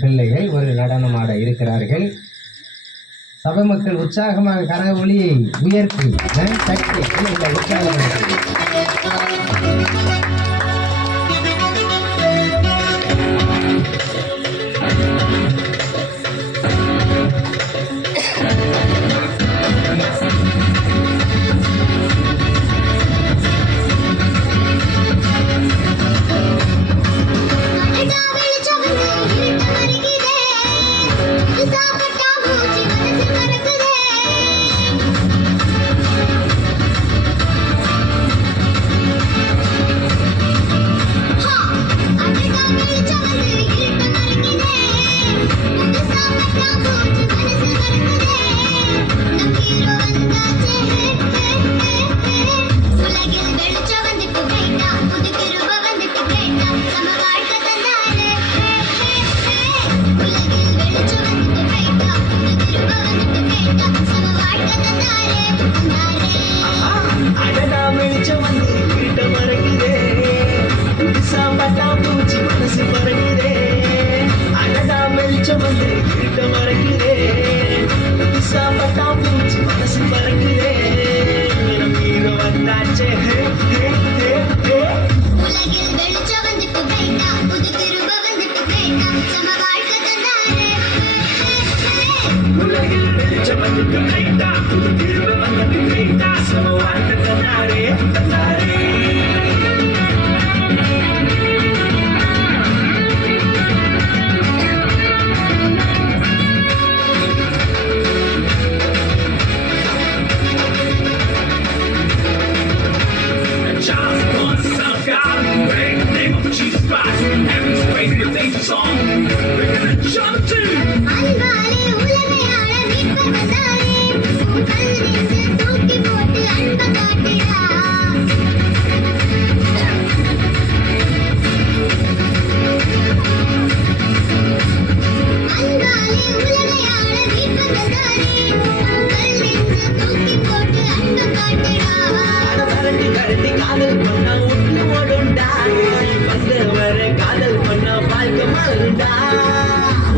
பிள்ளைகள் ஒரு நடனமாட இருக்கிறார்கள். சபை மக்கள் உற்சாகமாக கர ஒளியை உயர்த்தி தட்டி உற்சாகப்படுத்தி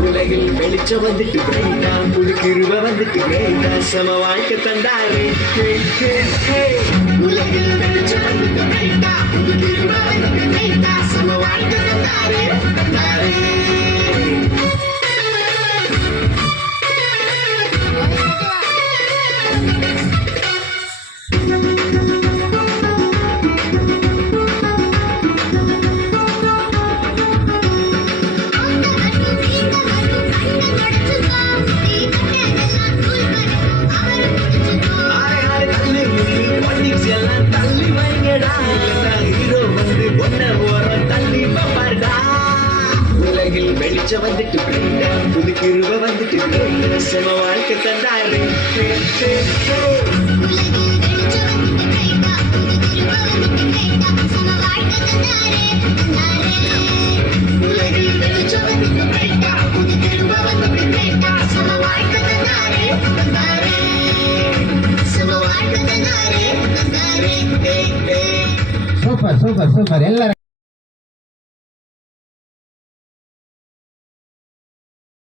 உலகில் வெளிச்சம் வந்துட்டு கிரேட்டா புது கிருப வந்துட்டு கிரேட்டா சம வாழ்க்கை தந்தாரே உலகில் வெளிச்சம் வந்துட்டு கிரேட்டா புது கிருப வந்துட்டு கிரேட்டா சம வாழ்க்கை தந்தாரே வெளிச்சம் வந்துட்டு புது கிருப வந்துட்டு சம வாழ்க்கை தந்தாரே சூப்பர் சூப்பர் சூப்பர் எல்லாரும்